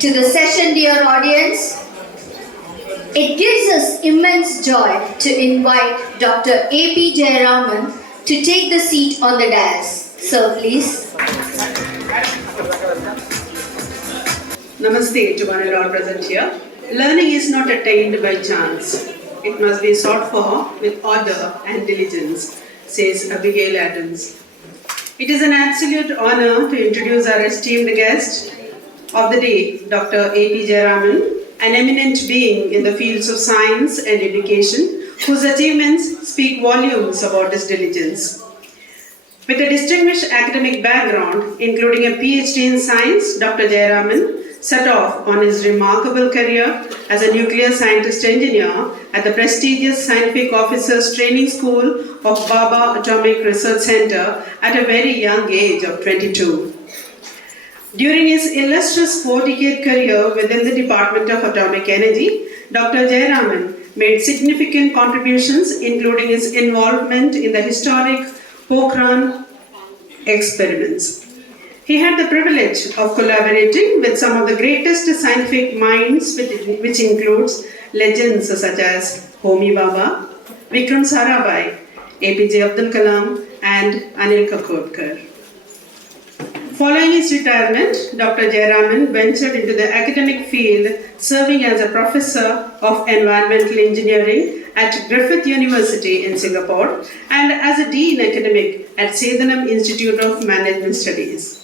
To the session, dear audience, it gives us immense joy to invite Dr.A.P.Jayaraman to take the seat on the dais. Sir, please. Namaste to one and all present here. Learning is not attained by chance. It must be sought for with order and diligence, says Abigail Adams. It is an absolute honor to introduce our esteemed guest of the day, Dr. A.P. Jayaraman, an eminent being in the fields of science and education, whose achievements speak volumes about his diligence. With a distinguished academic background, including a PhD in science, Dr. Jayaraman set off on his remarkable career as a nuclear scientist engineer at the prestigious Scientific Officers Training School of Baba Atomic Research Center at a very young age of 22. During his illustrious 4-decade career within the Department of Atomic Energy, Dr. Jayaraman made significant contributions, including his involvement in the historic Pokhran experiments. He had the privilege of collaborating with some of the greatest scientific minds, which includes legends such as Homi Bhabha, Vikram Sarabhai, APJ Abdul Kalam, and Anil Kakodkar. Following his retirement, Dr. Jayaraman ventured into the academic field, serving as a professor of environmental engineering at Griffith University in Singapore and as a dean academic at Sedanam Institute of Management Studies.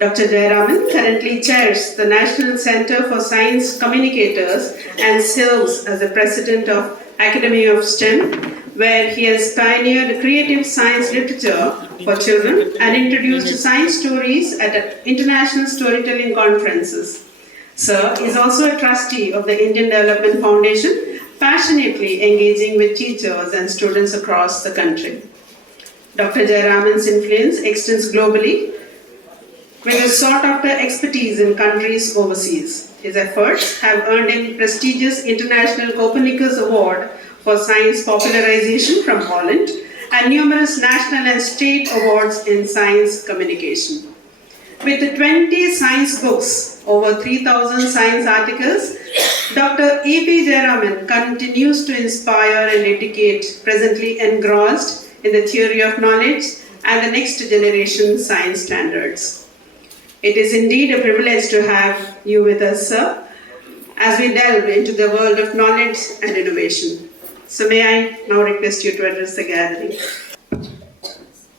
Dr. Jayaraman currently chairs the National Center for Science Communicators and serves as the president of Academy of STEM, where he has pioneered creative science literature for children and introduced science stories at international storytelling conferences. Sir is also a trustee of the Indian Development Foundation, passionately engaging with teachers and students across the country. Dr. Jayaraman's influence extends globally, with his sought-after expertise in countries overseas. His efforts have earned him prestigious International Copernicus Award for Science Popularization from Holland and numerous national and state awards in science communication. With 20 science books, over 3,000 science articles, Dr. A.P. Jayaraman continues to inspire and educate, presently engrossed in the theory of knowledge and the next generation science standards. It is indeed a privilege to have you with us, sir, as we delve into the world of knowledge and innovation. So may I now request you to address the gathering.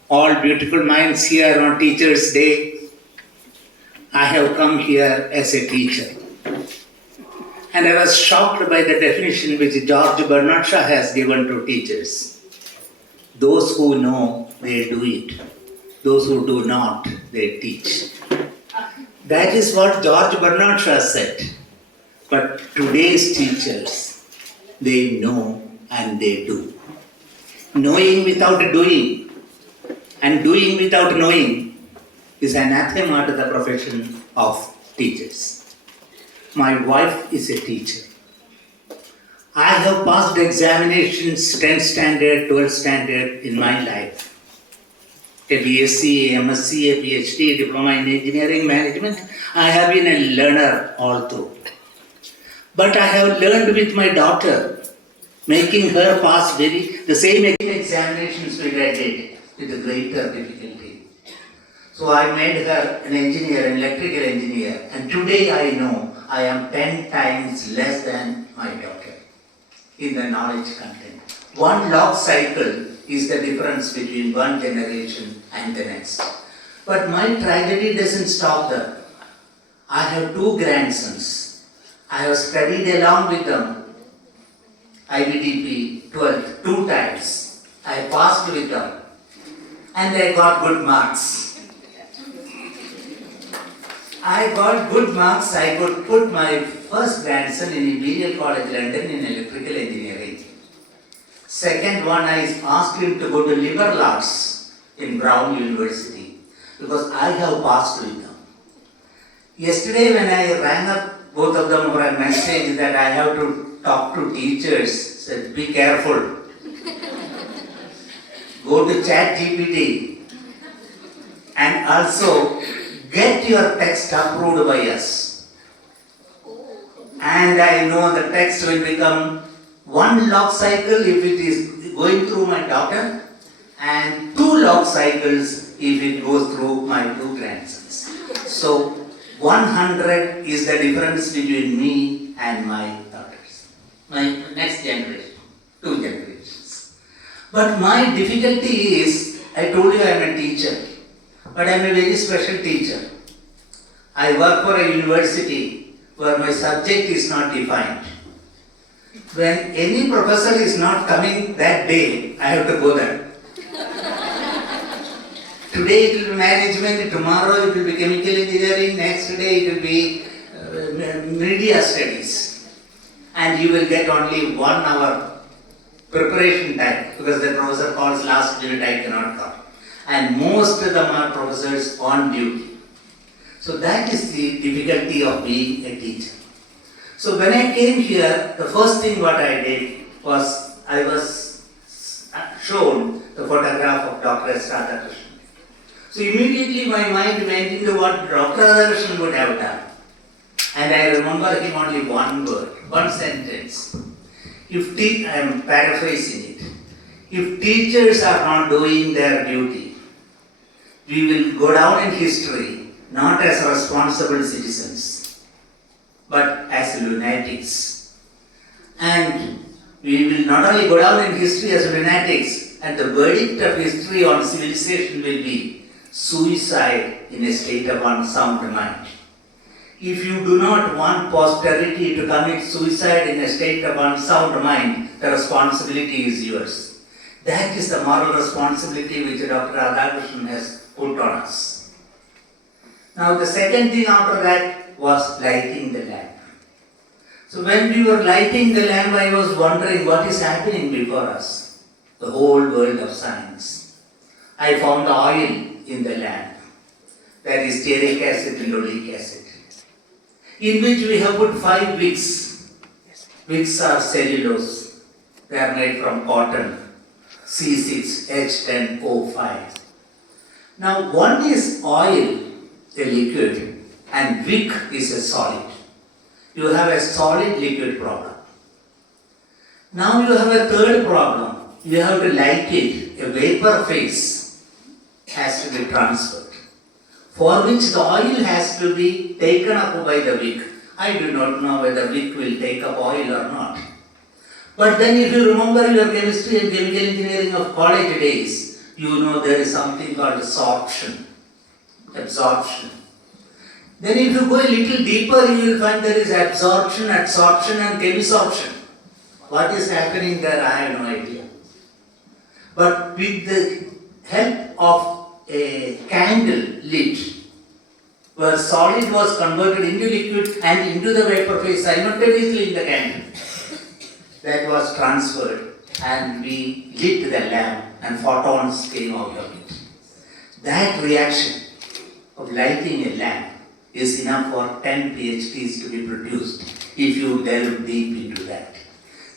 All beautiful minds here on Teachers' Day. I have come here as a teacher. And I was shocked by the definition which George Bernard Shaw has given to teachers. Those who know, they do it. Those who do not, they teach. That is what George Bernard Shaw said. But today's teachers, they know and they do. Knowing without doing and doing without knowing is anathema to the profession of teachers. My wife is a teacher. I have passed examinations 10th standard, 12th standard in my life. A BSc, a MSc, a PhD, Diploma in Engineering Management. I have been a learner all through. But I have learned with my daughter, making her pass the same examinations which I did with a greater difficulty. So I made her an engineer, an electrical engineer, and today I know I am 10 times less than my daughter in the knowledge content. One log cycle is the difference between one generation and the next. But my tragedy doesn't stop there. I have 2 grandsons. I have studied along with them. IBDP 12th 2 times. I passed with them. And I got good marks. I got good marks. I could put my first grandson in Imperial College London in electrical engineering. Second one, I asked him to go to liberal arts in Brown University because I have passed with them. Yesterday when I rang up both of them for a message that I have to talk to teachers, said be careful. Go to ChatGPT and also get your text approved by us. and I know the text will become one log cycle if it is going through my daughter, and 2 log cycles if it goes through my 2 grandsons. So 100 is the difference between me and my daughters, my next generation, 2 generations. But my difficulty is, I told you I am a teacher, but I am a very special teacher. I work for a university where my subject is not defined. When any professor is not coming that day, I have to go there. Today it will be management, tomorrow it will be chemical engineering, next day it will be media studies. And you will get only 1 hour preparation time because the professor calls last minute, I cannot come. And most of them are professors on duty. So that is the difficulty of being a teacher. So when I came here, the first thing what I did was I was shown the photograph of Dr. S. So immediately my mind went into what Dr. Radhakrishnan would have done. And I remember him only one word, one sentence. I am paraphrasing it. If teachers are not doing their duty, we will go down in history not as responsible citizens, but as lunatics. And we will not only go down in history as lunatics, and the verdict of history on civilization will be suicide in a state of unsound mind. If you do not want posterity to commit suicide in a state of unsound mind, the responsibility is yours. That is the moral responsibility which Dr. Radhakrishnan has put on us. Now the second thing after that was lighting the lamp. So when we were lighting the lamp, I was wondering what is happening before us. The whole world of science. I found oil in the lamp. That is stearic acid and oleic acid. In which we have put 5 wicks. Wicks are cellulose. They are made from cotton. C6H10O5. Now one is oil, a liquid, and wick is a solid. You have a solid liquid problem. Now you have a third problem. You have to light it. A vapor phase has to be transferred, for which the oil has to be taken up by the wick. I do not know whether wick will take up oil or not. But then if you remember your chemistry and chemical engineering of college days, you know there is something called absorption. Then if you go a little deeper, you will find there is absorption, adsorption and chemisorption. What is happening there, I have no idea. But with the help of a candle lit, where solid was converted into liquid and into the vapor phase simultaneously in the candle, that was transferred and we lit the lamp and photons came out of it. That reaction of lighting a lamp is enough for 10 PhDs to be produced if you delve deep into that.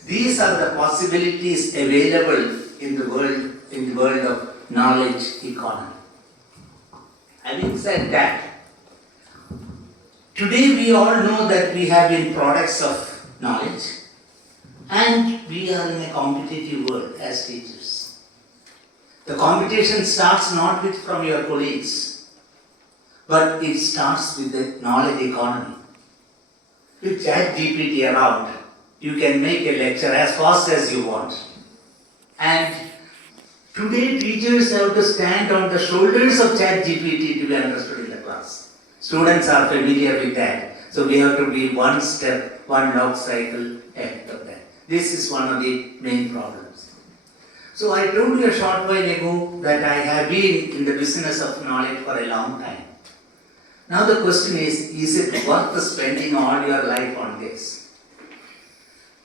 These are the possibilities available in the world of knowledge economy. Having said that, today we all know that we have been products of knowledge and we are in a competitive world as teachers. The competition starts not from your colleagues, but it starts with the knowledge economy. With ChatGPT around, you can make a lecture as fast as you want. And today teachers have to stand on the shoulders of ChatGPT to be understood in the class. Students are familiar with that. So we have to be one step, one log cycle ahead of that. This is one of the main problems. So I told you a short while ago that I have been in the business of knowledge for a long time. Now the question is it worth spending all your life on this?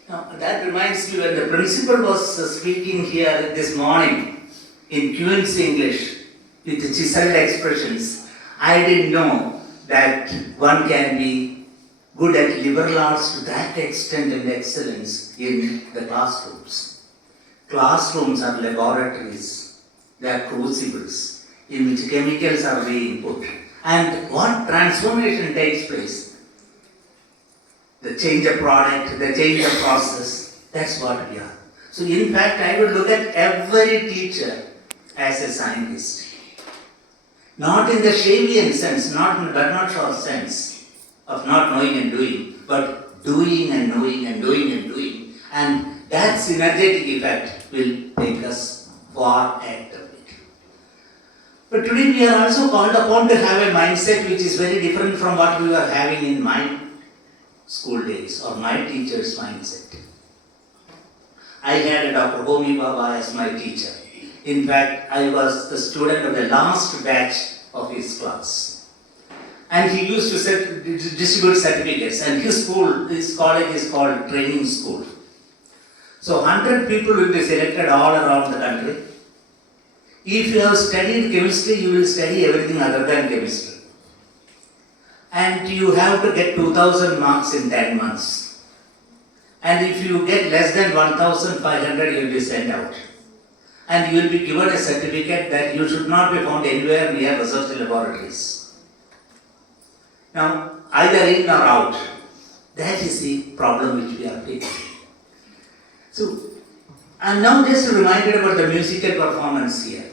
Now that reminds me when the principal was speaking here this morning in Queen's English with chiseled expressions, I didn't know that one can be good at liberal arts to that extent and excellence in the classrooms. Classrooms are laboratories, they are crucibles in which chemicals are being put. And what transformation takes place? the change of product, the change of process. That's what we are. So in fact, I would look at every teacher as a scientist. Not in the Shavian sense, not in the Bernard sense of not knowing and doing, but doing and knowing and doing and doing. And that synergetic effect will take us far ahead of it. But today we are also called upon to have a mindset which is very different from what we were having in my school days or my teacher's mindset. I had a Dr. Homi Baba as my teacher. In fact, I was the student of the last batch of his class. And he used to distribute certificates, and his college is called training school. So 100 people will be selected all around the country. If you have studied chemistry, you will study everything other than chemistry. And you have to get 2000 marks in 10 months. And if you get less than 1500, you will be sent out. And you will be given a certificate that you should not be found anywhere near research laboratories. Now, either in or out. That is the problem which we are facing. So, I'm now just reminded about the musical performance here.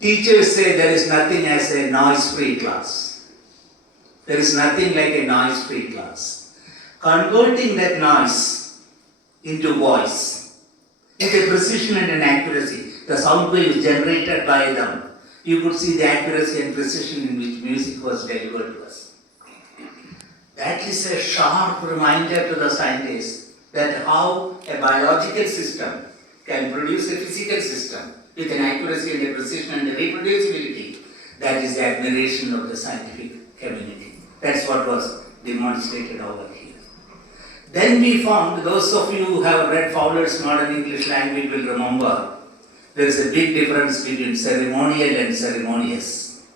Teachers say there is nothing as a noise-free class. There is nothing like a noise-free class. Converting that noise into voice, with a precision and an accuracy, the sound waves generated by them, you could see the accuracy and precision in which music was delivered to us. That is a sharp reminder to the scientists that how a biological system can produce a physical system with an accuracy and a precision and a reproducibility. That is the admiration of the scientific community. That's what was demonstrated over here. Then we found, those of you who have read Fowler's Modern English Language will remember, there is a big difference between ceremonial and ceremonious.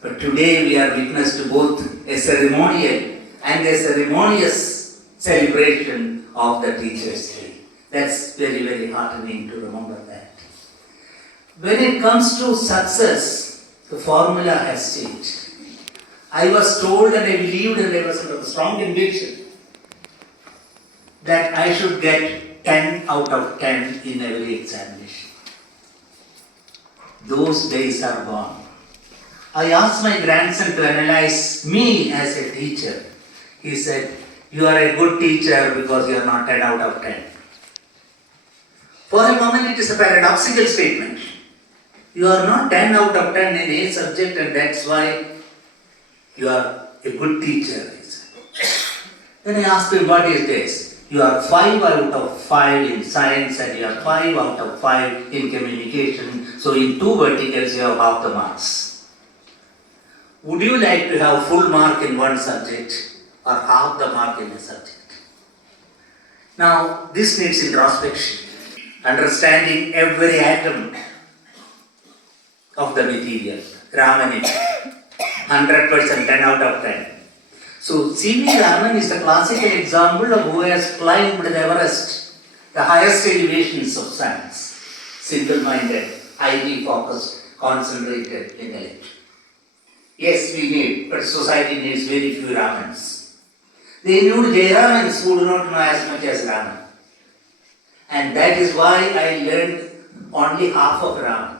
But today we are witness to both a ceremonial and a ceremonious celebration of the Teachers' Day. That's very, very heartening to remember that. When it comes to success, the formula has changed. I was told and I believed and I was under a strong conviction that I should get 10 out of 10 in every examination. Those days are gone. I asked my grandson to analyze me as a teacher. He said, "You are a good teacher because you are not 10 out of 10. For a moment it is a paradoxical statement. You are not 10 out of 10 in a subject and that's why you are a good teacher. Then I asked him, what is this? You are 5 out of 5 in science and you are 5 out of 5 in communication. So in 2 verticals you have half the marks. Would you like to have full mark in one subject or half the mark in a subject? Now this needs introspection. Understanding every atom of the material. Raman is 100%, 10 out of 10. So C.V. Raman is the classical example of who has climbed the Everest, the highest elevations of science. Single-minded, highly focused, concentrated intellect. Yes, we need, but society needs very few Ramans. They need Jayaramans who do not know as much as Raman. And that is why I learned only half of Raman.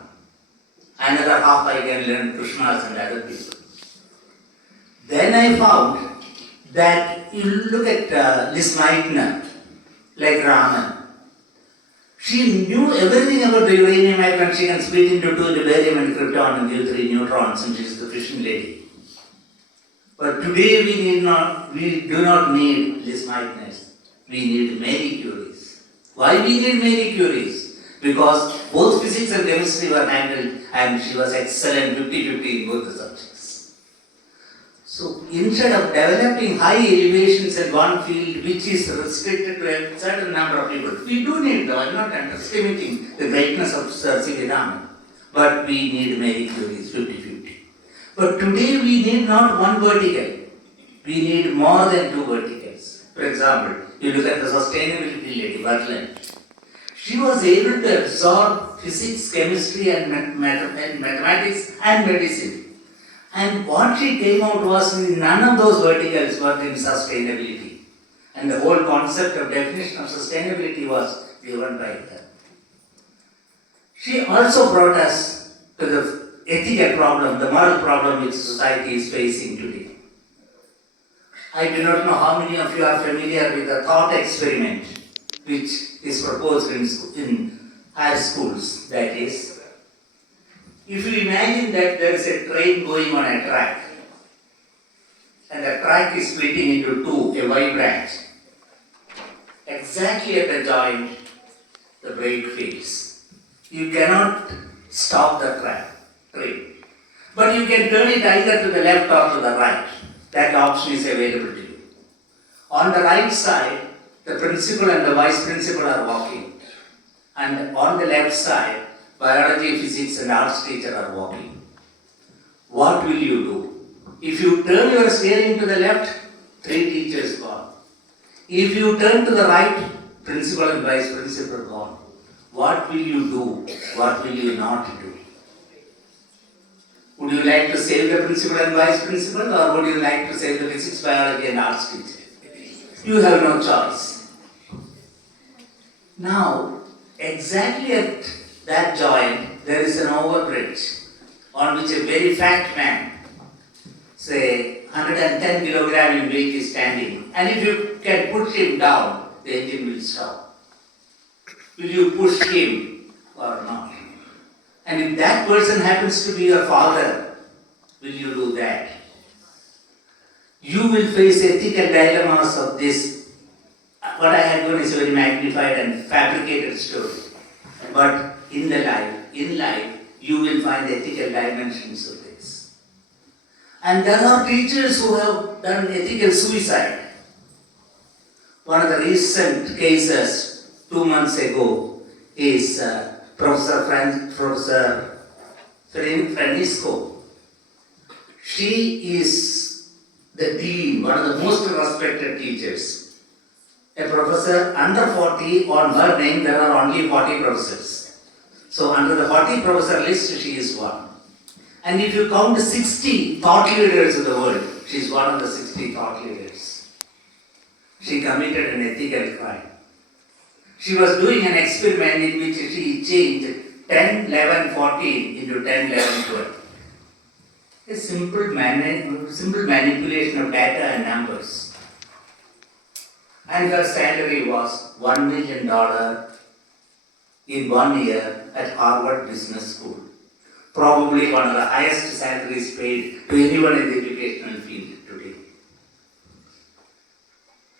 Another half I can learn Krishna's and other people. Then I found that you look at Liz Meitner, like Raman. She knew everything about the uranium atom. She can split into 2 into barium and krypton and give 3 neutrons, and she is the fission lady. But today we do not need Liz Meitner. We need Marie Curie's. Why we need Marie Curie's? Because both physics and chemistry were handled and she was excellent 50-50 in both the subjects. So instead of developing high elevations in one field which is restricted to a certain number of people, we do need, though I'm not underestimating the greatness of Sir C.V. Raman, but we need Marie Curie's 50-50. But today we need not one vertical, we need more than 2 verticals. For example, you look at the sustainability lady, Berlin. She was able to absorb physics, chemistry and mathematics and medicine. And what she came out was none of those verticals were in sustainability. And the whole concept of definition of sustainability was given by her. She also brought us to the ethical problem, the moral problem which society is facing today. I do not know how many of you are familiar with the thought experiment which is proposed in higher schools. That is, if you imagine that there is a train going on a track and the track is splitting into two, a Y branch, exactly at the joint, the brake fails. You cannot stop the train, but you can turn it either to the left or to the right. That option is available to you. On the right side, the principal and the vice principal are walking, and on the left side, biology, physics and arts teacher are walking. What will you do? If you turn your steering to the left, 3 teachers gone. If you turn to the right, principal and vice principal gone. What will you do? What will you not do? Would you like to save the principal and vice principal, or would you like to save the physics, biology and arts teacher? You have no choice. Now, exactly at that joint, there is an overbridge on which a very fat man, say 110 kilogram in weight, is standing. And if you can push him down, the engine will stop. Will you push him or not? And if that person happens to be your father, will you do that? You will face ethical dilemmas of this. What I have done is a very magnified and fabricated story. But in life, you will find ethical dimensions of this. And there are teachers who have done ethical suicide. One of the recent cases 2 months ago is Professor Francisco. She is the dean, one of the most respected teachers. A professor under 40, on her name there are only 40 professors. So under the 40 professor list, she is one. And if you count 60 thought leaders of the world, she is one of the 60 thought leaders. She committed an ethical crime. She was doing an experiment in which she changed 10, 11, 14 into 10, 11, 12. A simple manipulation of data and numbers. And her salary was $1 million in 1 year at Harvard Business School. Probably one of the highest salaries paid to anyone in the educational field today.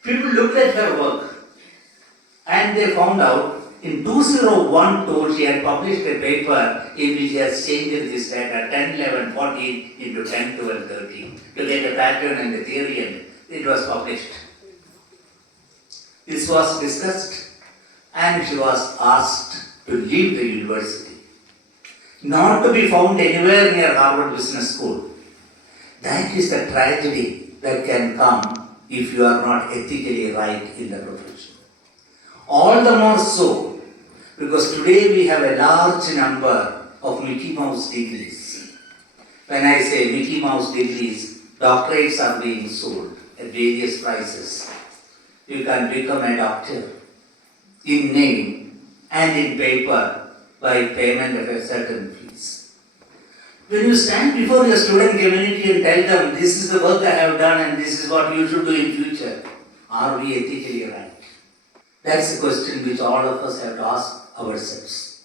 People looked at her work and they found out in 2012 she had published a paper in which she has changed this data 10, 11, 14 into 10, 12, 13 to get a pattern and a theory, and it was published. This was discussed and she was asked to leave the university, not to be found anywhere near Harvard Business School. That is the tragedy that can come if you are not ethically right in the profession. All the more so because today we have a large number of Mickey Mouse degrees. When I say Mickey Mouse degrees, doctorates are being sold at various prices. You can become a doctor in name and in paper by payment of a certain fees. When you stand before your student community and tell them, this is the work I have done and this is what you should do in future, are we ethically right? That's the question which all of us have to ask ourselves.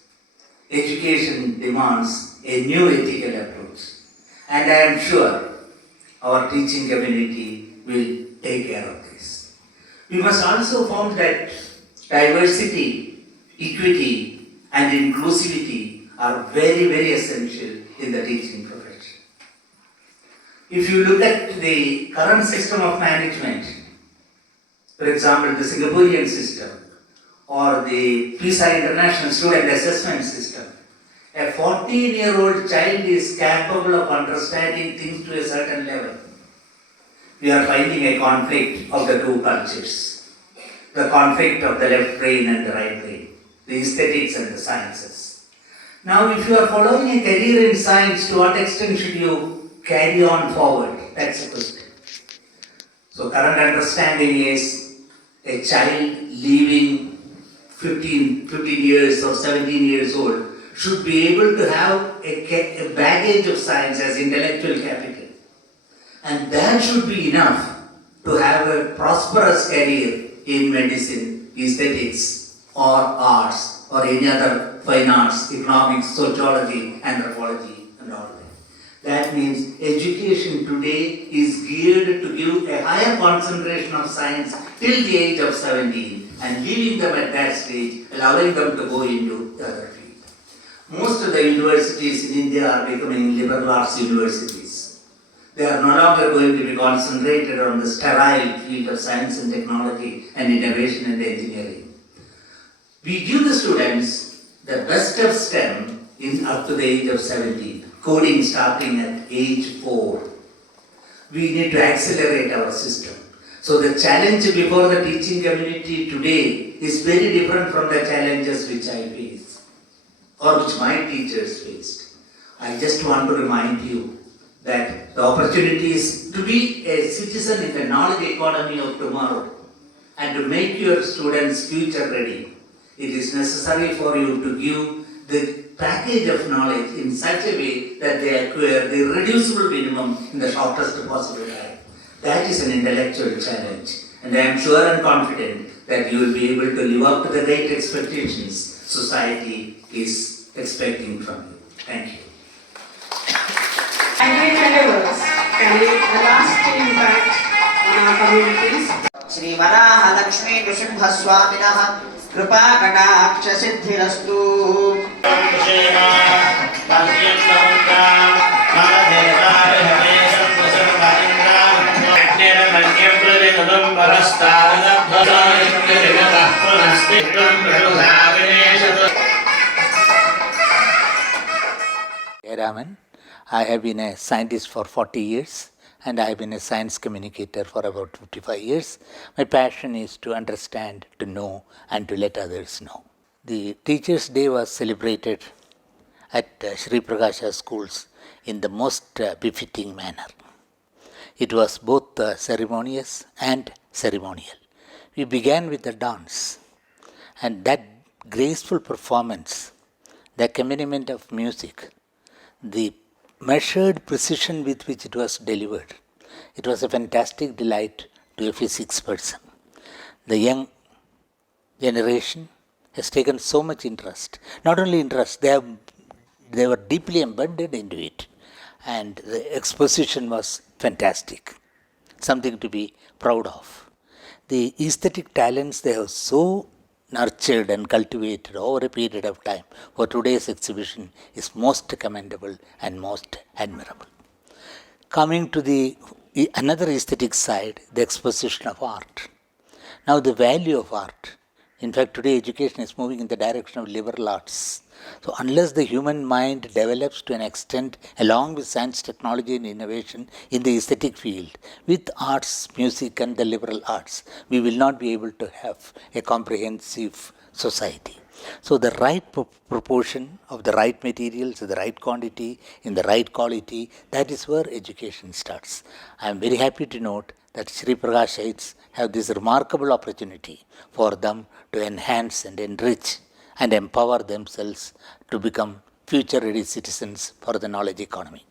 Education demands a new ethical approach, and I am sure our teaching community will take care of this. We must also find that diversity, equity and inclusivity are very, very essential in the teaching profession. If you look at the current system of management, for example, the Singaporean system or the PISA International Student Assessment System, a 14-year-old child is capable of understanding things to a certain level. We are finding a conflict of the two cultures, the conflict of the left brain and the right brain, the aesthetics and the sciences. Now, if you are following a career in science, to what extent should you carry on forward? That's the question. So, current understanding is a child leaving 15 years or 17 years old should be able to have a baggage of science as intellectual capital. And that should be enough to have a prosperous career in medicine, aesthetics, or arts, or any other fine arts, economics, sociology, anthropology, and all that. That means education today is geared to give a higher concentration of science till the age of 17 and leaving them at that stage, allowing them to go into the other field. Most of the universities in India are becoming liberal arts universities. They are no longer going to be concentrated on the sterile field of science and technology and innovation and engineering. We give the students the best of STEM up to the age of 17. Coding starting at age 4. We need to accelerate our system. So the challenge before the teaching community today is very different from the challenges which I face or which my teachers faced. I just want to remind you that the opportunity is to be a citizen in the knowledge economy of tomorrow and to make your students future ready. It is necessary for you to give the package of knowledge in such a way that they acquire the irreducible minimum in the shortest possible time. That is an intellectual challenge, and I am sure and confident that you will be able to live up to the great expectations society is expecting from you. Thank you. Agri endeavors can make a lasting impact on our communities. Sri Varaha Lakshmi Nrsimha Swaminah Kripa Kataksha Siddhirastu. Jayaraman. I have been a scientist for 40 years and I have been a science communicator for about 55 years. My passion is to understand, to know, and to let others know. The Teachers' Day was celebrated at Sri Prakasha schools in the most befitting manner. It was both ceremonious and ceremonial. We began with the dance, and that graceful performance, the accompaniment of music, the measured precision with which it was delivered, it was a fantastic delight to a physics person. The young generation has taken so much interest. Not only interest, they were deeply embedded into it. And the exposition was fantastic, something to be proud of. The aesthetic talents they have so nurtured and cultivated over a period of time for today's exhibition is most commendable and most admirable. Coming to the another aesthetic side, the exposition of art. Now the value of art. In fact, today education is moving in the direction of liberal arts. So unless the human mind develops to an extent along with science, technology and innovation in the aesthetic field, with arts, music and the liberal arts, we will not be able to have a comprehensive society. So the right proportion of the right materials, the right quantity, in the right quality, that is where education starts. I am very happy to note that Sri Prakashites have this remarkable opportunity for them to enhance and enrich and empower themselves to become future-ready citizens for the knowledge economy.